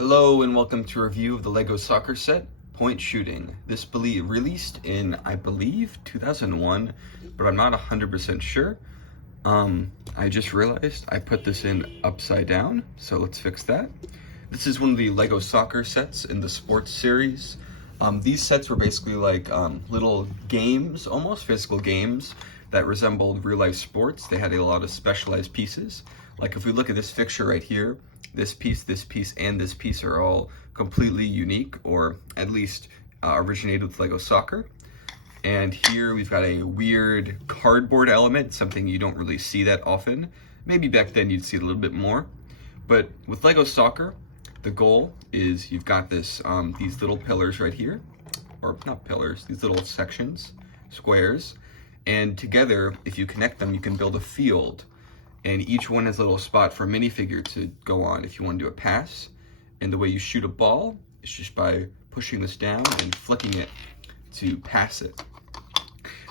Hello and welcome to a review of the LEGO soccer set, Point Shooting. This released in, I believe, 2001, but I'm not 100% sure. I just realized I put this in upside down, so let's fix that. This is one of the LEGO soccer sets in the sports series. These sets were basically like little games, almost physical games, that resembled real-life sports. They had a lot of specialized pieces. Like if we look at this fixture right here, this piece, and this piece are all completely unique, or at least originated with LEGO Soccer. And here we've got a weird cardboard element, something you don't really see that often. Maybe back then you'd see it a little bit more. But with LEGO Soccer, the goal is you've got this these little pillars right here, or not pillars, these little sections, squares, and together, if you connect them, you can build a field. And each one has a little spot for a minifigure to go on if you want to do a pass. And the way you shoot a ball is just by pushing this down and flicking it to pass it.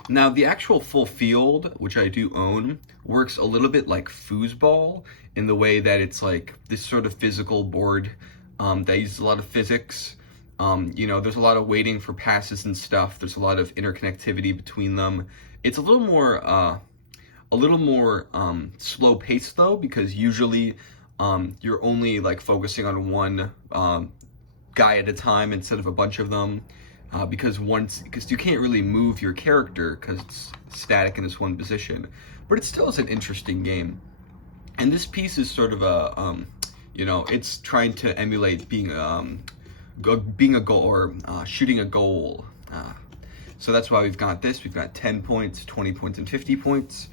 Now, the actual full field, which I do own, works a little bit like foosball in the way that it's like this sort of physical board that uses a lot of physics. There's a lot of waiting for passes and stuff. There's a lot of interconnectivity between them. It's a little more slow paced though, because usually you're only like focusing on one guy at a time instead of a bunch of them, because you can't really move your character because it's static in this one position. But it still is an interesting game. And this piece is sort of a it's trying to emulate being a goal, or shooting a goal. So that's why we've got this. We've got 10 points, 20 points, and 50 points.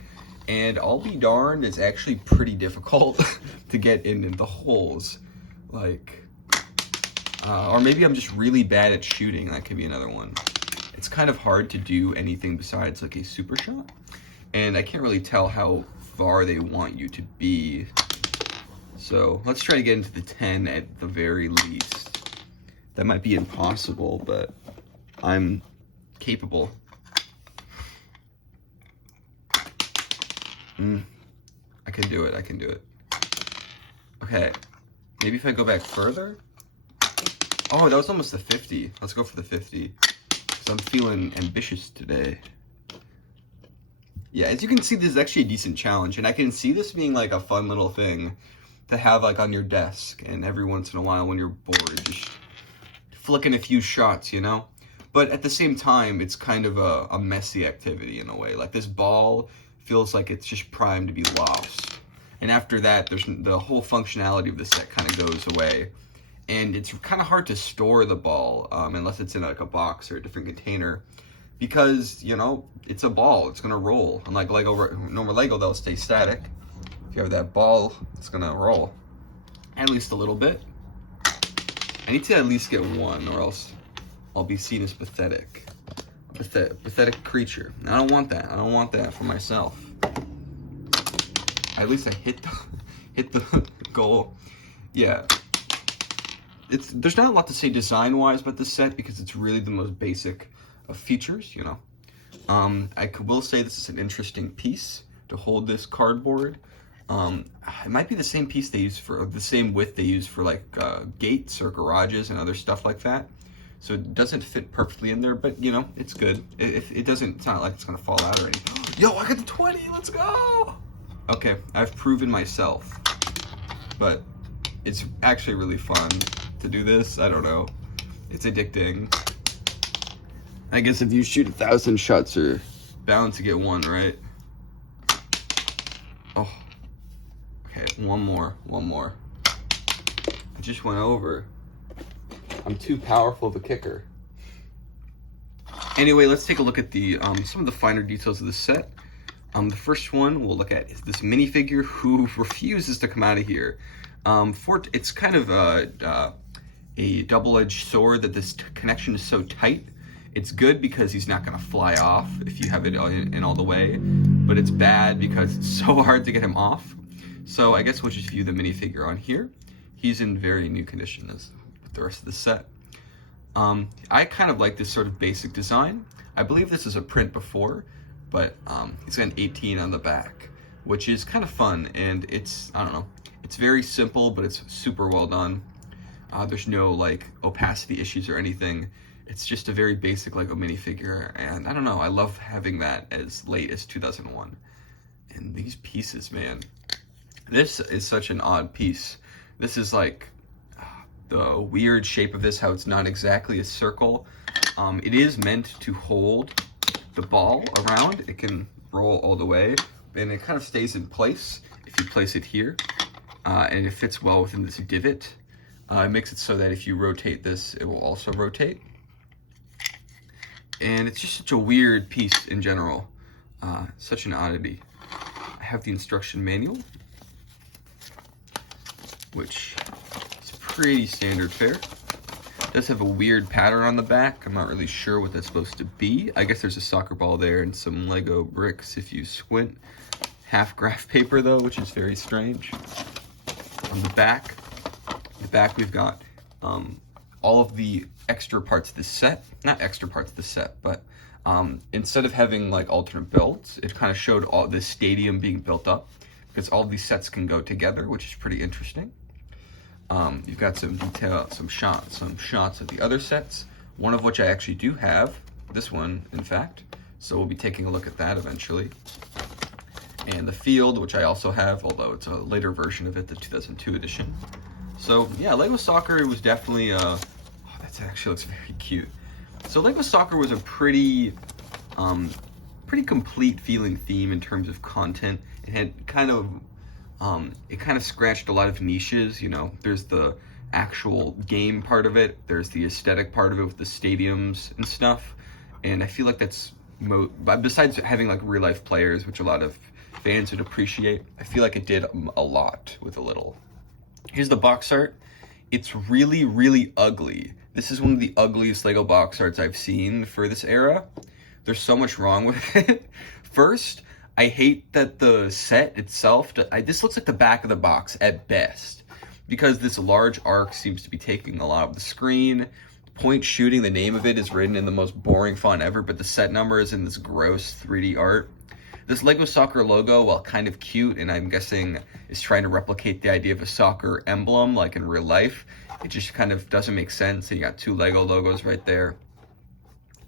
And I'll be darned, it's actually pretty difficult to get in the holes. Or maybe I'm just really bad at shooting. That could be another one. It's kind of hard to do anything besides like a super shot. And I can't really tell how far they want you to be. So let's try to get into the 10 at the very least. That might be impossible, but I'm capable. I can do it. Okay, maybe if I go back further? Oh, that was almost the 50. Let's go for the 50, because I'm feeling ambitious today. Yeah, as you can see, this is actually a decent challenge, and I can see this being like a fun little thing to have like on your desk, and every once in a while when you're bored, just flicking a few shots, you know? But at the same time, it's kind of a messy activity in a way. Like this ball feels like it's just primed to be lost. And after that, the whole functionality of the set kind of goes away. And it's kind of hard to store the ball unless it's in like a box or a different container, because, it's a ball, it's gonna roll. Unlike normal Lego, they'll stay static. If you have that ball, it's gonna roll. At least a little bit. I need to at least get one, or else I'll be seen as pathetic. Pathetic creature. I don't want that. I don't want that for myself. At least I hit the goal. Yeah. There's not a lot to say design-wise about this set, because it's really the most basic of features, I will say this is an interesting piece to hold this cardboard. It might be the same piece they use for the same width they use for like gates or garages and other stuff like that. So it doesn't fit perfectly in there, but it's good. It's not like it's gonna fall out or anything. Yo, I got the 20, let's go! Okay, I've proven myself, but it's actually really fun to do this. I don't know, it's addicting. I guess if you shoot 1,000 shots, you're bound to get one, right? Oh, okay, one more. I just went over. I'm too powerful of a kicker. Anyway, let's take a look at the some of the finer details of the set. The first one we'll look at is this minifigure who refuses to come out of here. It's kind of a double-edged sword that this connection is so tight. It's good because he's not gonna fly off if you have it in all the way, but it's bad because it's so hard to get him off. So I guess we'll just view the minifigure on here. He's in very new condition as with the rest of the set. I kind of like this sort of basic design. I believe this is a print before, but he's got an 18 on the back, which is kind of fun, and it's, I don't know, it's very simple, but it's super well done. There's no like opacity issues or anything. It's just a very basic Lego minifigure, and I don't know, I love having that as late as 2001. And these pieces, man, this is such an odd piece. This is like the weird shape of this, how it's not exactly a circle. It is meant to hold the ball around. It can roll all the way, and it kind of stays in place if you place it here, and it fits well within this divot. It makes it so that if you rotate this, it will also rotate. And it's just such a weird piece in general. Such an oddity. I have the instruction manual, which is pretty standard fare. It does have a weird pattern on the back. I'm not really sure what that's supposed to be. I guess there's a soccer ball there and some Lego bricks if you squint. Half graph paper though, which is very strange. On the back we've got all of the extra parts of the set. Not extra parts of the set, but instead of having like alternate builds, it kind of showed all this stadium being built up because all these sets can go together, which is pretty interesting. You've got some detail, some shots of the other sets, one of which I actually do have, this one, in fact. So we'll be taking a look at that eventually. And the field, which I also have, although it's a later version of it, the 2002 edition. So yeah, Lego Soccer was definitely, oh, that actually looks very cute. So Lego Soccer was a pretty complete feeling theme in terms of content. It had kind of, it kind of scratched a lot of niches. You know, there's the actual game part of it, there's the aesthetic part of it with the stadiums and stuff, and I feel like that's besides having like real life players, which a lot of fans would appreciate, I feel like it did a lot with a little. Here's the box art. It's really, really ugly. This is one of the ugliest Lego box arts I've seen for this era. There's so much wrong with it. First, I hate that the set itself, this looks like the back of the box at best, because this large arc seems to be taking a lot of the screen. Point shooting, the name of it is written in the most boring font ever, but the set number is in this gross 3D art. This Lego Soccer logo, while kind of cute, and I'm guessing is trying to replicate the idea of a soccer emblem like in real life, it just kind of doesn't make sense. And you got two Lego logos right there.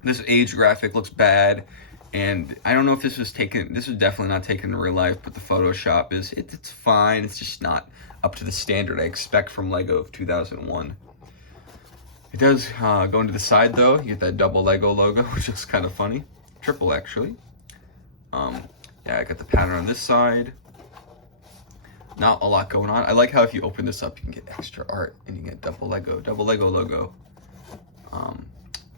This age graphic looks bad, and I don't know if this was definitely not taken in real life, but the Photoshop it's fine. It's just not up to the standard I expect from Lego of 2001. It does go into the side though. You get that double Lego logo, which is kind of funny. Triple actually. Yeah, I got the pattern on this side. Not a lot going on. I like how if you open this up, you can get extra art and you get double Lego logo.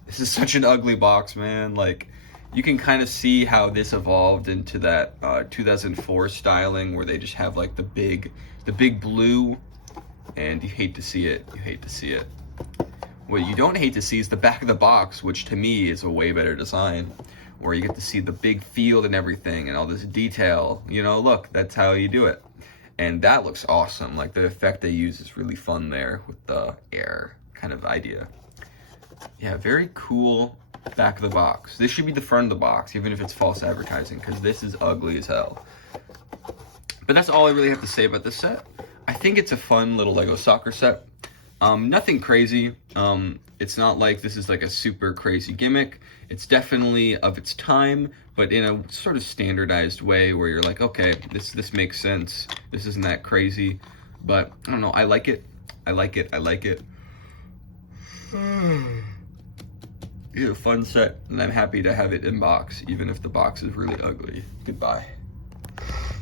This is such an ugly box, man. Like, you can kind of see how this evolved into that 2004 styling where they just have like the big blue, and you hate to see it. What you don't hate to see is the back of the box, which to me is a way better design, where you get to see the big field and everything and all this detail. You know, look, that's how you do it. And that looks awesome. Like, the effect they use is really fun there with the air kind of idea. Yeah, very cool back of the box. This should be the front of the box, even if it's false advertising, because this is ugly as hell. But that's all I really have to say about this set. I think it's a fun little Lego Soccer set. Nothing crazy. It's not like this is like a super crazy gimmick. It's definitely of its time, but in a sort of standardized way where you're like, okay, this makes sense. This isn't that crazy, but I don't know. I like it. It's a fun set, and I'm happy to have it in box, even if the box is really ugly. Goodbye.